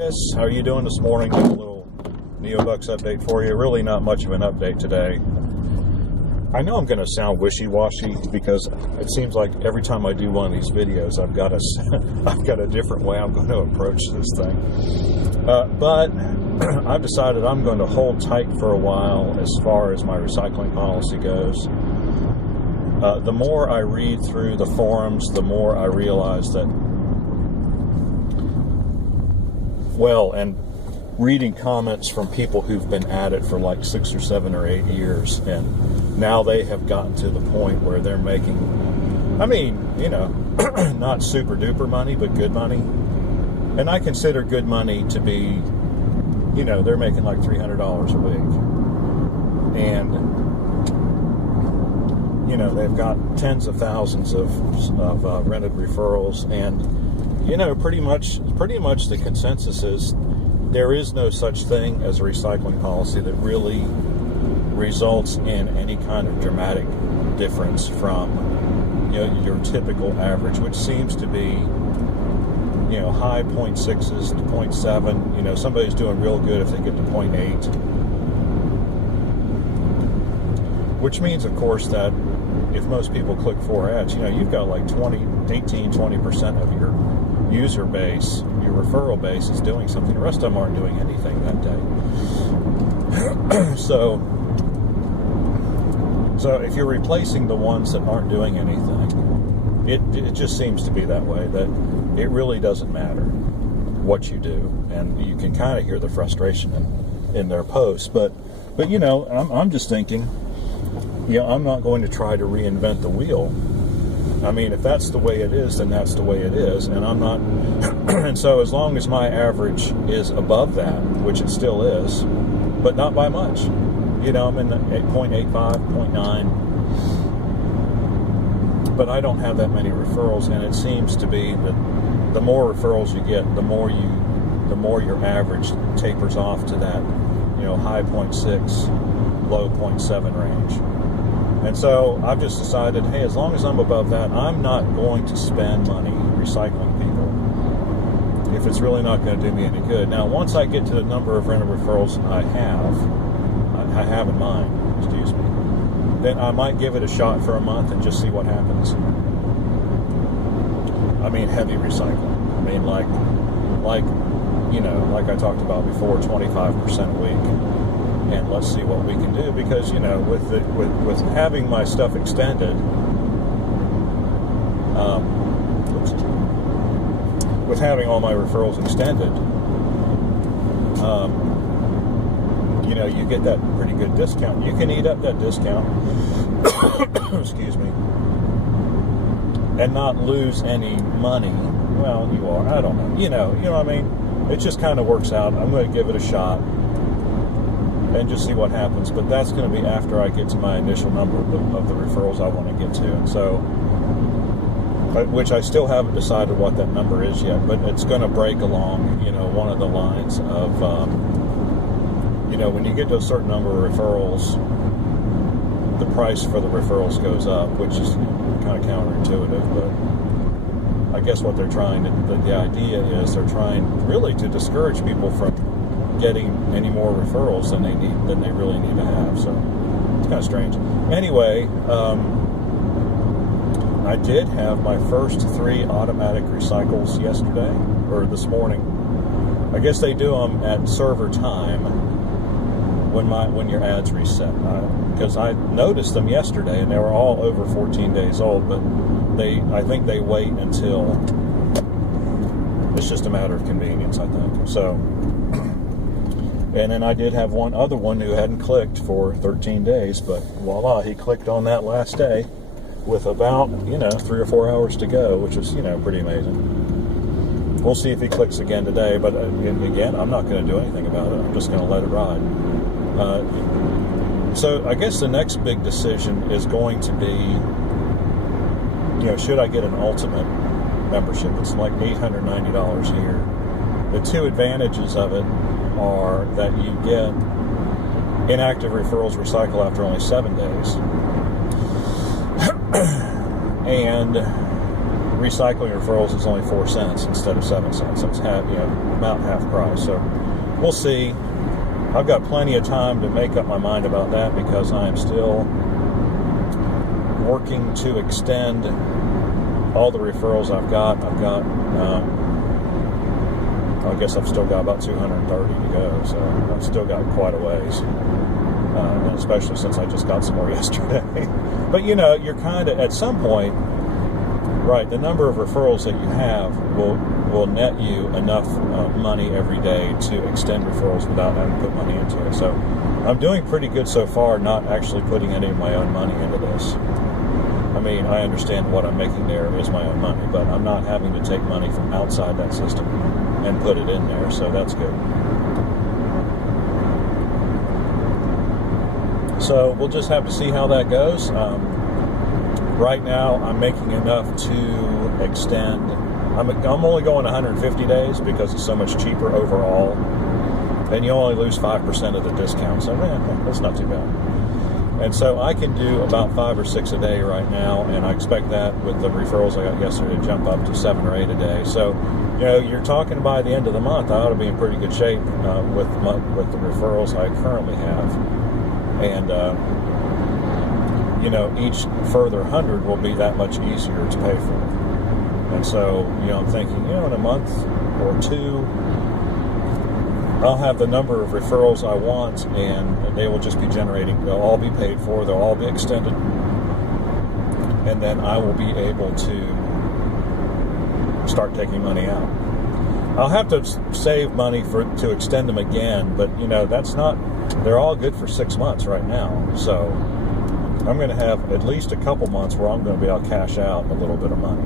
How are you doing this morning? Just a little Neobux update for you. Really not much of an update today. I know I'm going to sound wishy-washy because it seems like every time I do one of these videos, I've got a different way I'm going to approach this thing. But I've decided I'm going to hold tight for a while as far as my recycling policy goes. The more I read through the forums, the more I realize that, well, and reading comments from people who've been at it for like 6 or 7 or 8 years, and now they have gotten to the point where they're making, I mean, you know, not super duper money, but good money. And I consider good money to be, you know, they're making like $300 a week. And, you know, they've got tens of thousands of rented referrals, and, you know, pretty much the consensus is there is no such thing as a recycling policy that really results in any kind of dramatic difference from, you know, your typical average, which seems to be, you know, high 0.6s to 0.7. You know, somebody's doing real good if they get to 0.8, which means, of course, that if most people click 4 ads, you know, you've got like 18-20% of your user base, your referral base, is doing something. The rest of them aren't doing anything that day. So if you're replacing the ones that aren't doing anything, it just seems to be that way, that it really doesn't matter what you do. And you can kind of hear the frustration in their posts. But you know, I'm just thinking, yeah, I'm not going to try to reinvent the wheel. I mean, if that's the way it is, then that's the way it is, and I'm not. And so as long as my average is above that, which it still is, but not by much, you know, I'm in the 0.85, 0.9, but I don't have that many referrals, and it seems to be that the more referrals you get, the more your average tapers off to that, you know, high 0.6, low 0.7 range. And so I've just decided, hey, as long as I'm above that, I'm not going to spend money recycling people if it's really not going to do me any good. Now, once I get to the number of rental referrals I have in mind, excuse me, then I might give it a shot for a month and just see what happens. I mean, heavy recycling. I mean, like you know, like I talked about before, 25% a week. And let's see what we can do, because, you know, with having my stuff extended, with having all my referrals extended, you know, you get that pretty good discount. You can eat up that discount, excuse me, and not lose any money. Well, you are. I don't know. You know what I mean? It just kind of works out. I'm going to give it a shot and just see what happens. But that's going to be after I get to my initial number of the referrals I want to get to. And so, which I still haven't decided what that number is yet, but it's going to break along, you know, one of the lines of, you know, when you get to a certain number of referrals, the price for the referrals goes up, which is kind of counterintuitive, but I guess what they're trying to, the idea is they're trying really to discourage people from getting any more referrals than they really need to have. So it's kind of strange. Anyway, I did have my first 3 automatic recycles yesterday, or this morning. I guess they do them at server time when your ads reset. Because I noticed them yesterday, and they were all over 14 days old, but I think they wait until, it's just a matter of convenience, I think. So, and then I did have one other one who hadn't clicked for 13 days, but voila, he clicked on that last day with about, you know, 3 or 4 hours to go, which is, you know, pretty amazing. We'll see if he clicks again today, but again, I'm not going to do anything about it. I'm just going to let it ride. So I guess the next big decision is going to be, you know, should I get an ultimate membership? It's like $890 a year. The 2 advantages of it are that you get inactive referrals recycle after only 7 days, and recycling referrals is only 4 cents instead of 7 cents. So it's half, about half price. So we'll see. I've got plenty of time to make up my mind about that because I am still working to extend all the referrals I've got. I guess I've still got about 230 to go, so I've still got quite a ways, especially since I just got some more yesterday. But you're kind of, at some point, right, the number of referrals that you have will net you enough money every day to extend referrals without having to put money into it. So I'm doing pretty good so far, not actually putting any of my own money into this. I mean, I understand what I'm making there is my own money, but I'm not having to take money from outside that system and put it in there, so that's good. So we'll just have to see how that goes. Right now, I'm making enough to extend. I'm only going 150 days because it's so much cheaper overall, and you only lose 5% of the discount, so that's not too bad. And so I can do about 5 or 6 a day right now, and I expect that with the referrals I got yesterday to jump up to 7 or 8 a day. So, you're talking by the end of the month, I ought to be in pretty good shape with the referrals I currently have. And, each further 100 will be that much easier to pay for. And so, I'm thinking, in a month or two, I'll have the number of referrals I want, and they will just be generating. They'll all be paid for. They'll all be extended. And then I will be able to start taking money out. I'll have to save money to extend them again, but, that's not, they're all good for 6 months right now. So I'm going to have at least a couple months where I'm going to be able to cash out a little bit of money.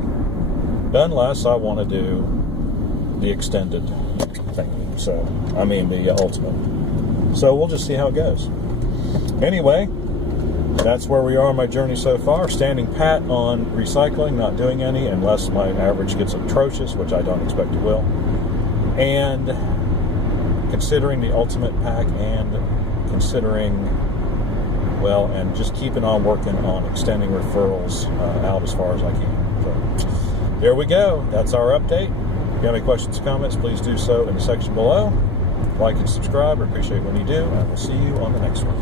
Unless I want to do the extended thing. So, the ultimate. So we'll just see how it goes. Anyway, that's where we are on my journey so far. Standing pat on recycling, not doing any, unless my average gets atrocious, which I don't expect it will. And considering the ultimate pack and considering, and just keeping on working on extending referrals out as far as I can. So, there we go. That's our update. If you have any questions or comments, please do so in the section below. Like and subscribe. I appreciate when you do. I will see you on the next one.